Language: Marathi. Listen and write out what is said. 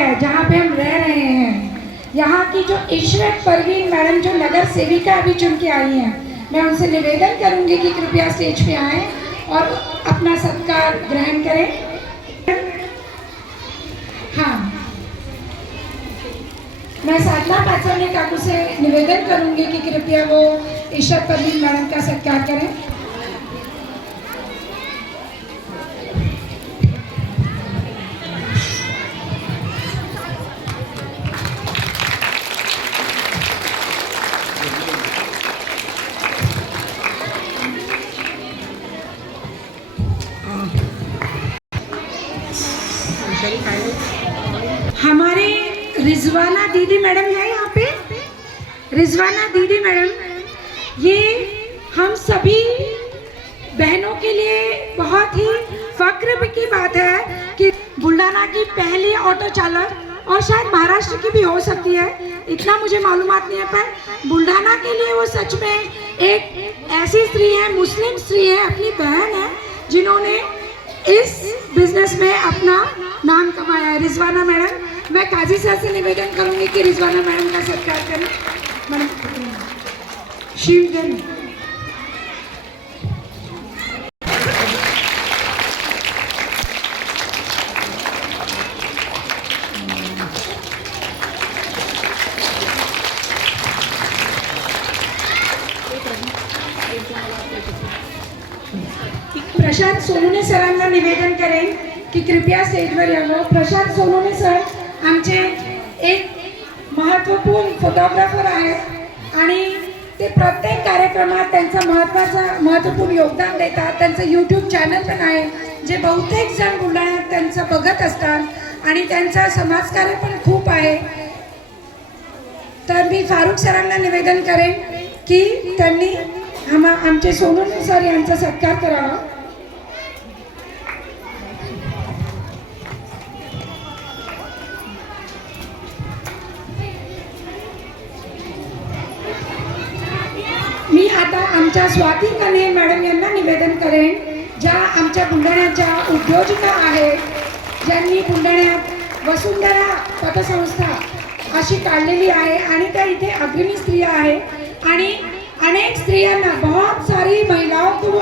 है जहाँ पे हम रह रहे हैं, यहाँ की जो इशरत परवीन मैडम जो नगर सेविका अभी चुन के आई हैं, मैं उनसे निवेदन करूँगी कि कृपया स्टेज पे आएँ और अपना सत्कार ग्रहण करें। हाँ, मैं साधना पाचरने काकू से निवेदन करूँगी कि कृपया वो इशरत परवीन मैडम का सत्कार करें। हमारे रिजवाना दीदी मैडम है यहाँ पे, रिजवाना दीदी मैडम, ये हम सभी बहनों के लिए बहुत ही फक्र की बात है कि बुल्डाना की पहली ऑटो चालक, और शायद महाराष्ट्र की भी हो सकती है, इतना मुझे मालूमात नहीं है, पर बुल्डाना के लिए वो सच में एक ऐसी स्त्री है, मुस्लिम स्त्री है, अपनी बहन है, जिन्होंने इस बिजनेस में अपना नाम कमाया है। रिजवाना मैडम, मैं काजी सर से निवेदन करूंगी कि रिजवाना मैडम का सत्कार करें। मैडम शिवजन, प्रशांत सोनोने सरांना निवेदन करेन की कृपया स्टेजवर यावं। प्रशांत सोनोने सर आमचे एक महत्त्वपूर्ण फोटोग्राफर आहेत आणि ते प्रत्येक कार्यक्रमात त्यांचं महत्त्वपूर्ण योगदान देतात। त्यांचं यूट्यूब चॅनल पण आहे जे बहुतेक जण बुलढाण्यात त्यांचं बघत असतात आणि त्यांचं समाजकार्य पण खूप आहे। तर मी फारुख सरांना निवेदन करेन की त्यांनी आमचे सोनोने सर यांचा सत्कार करावा। मी आता आमच्या स्वाती कन्हे मॅडम यांना निवेदन करेन, ज्या आमच्या बुलढाण्याच्या उद्योजिका आहेत, ज्यांनी बुलढाण्यात वसुंधरा पतसंस्था अशी काढलेली आहे आणि त्या इथे अग्रणी स्त्रिया आहे आणि अनेक स्त्रियांना, बहुत सारी महिलाओं को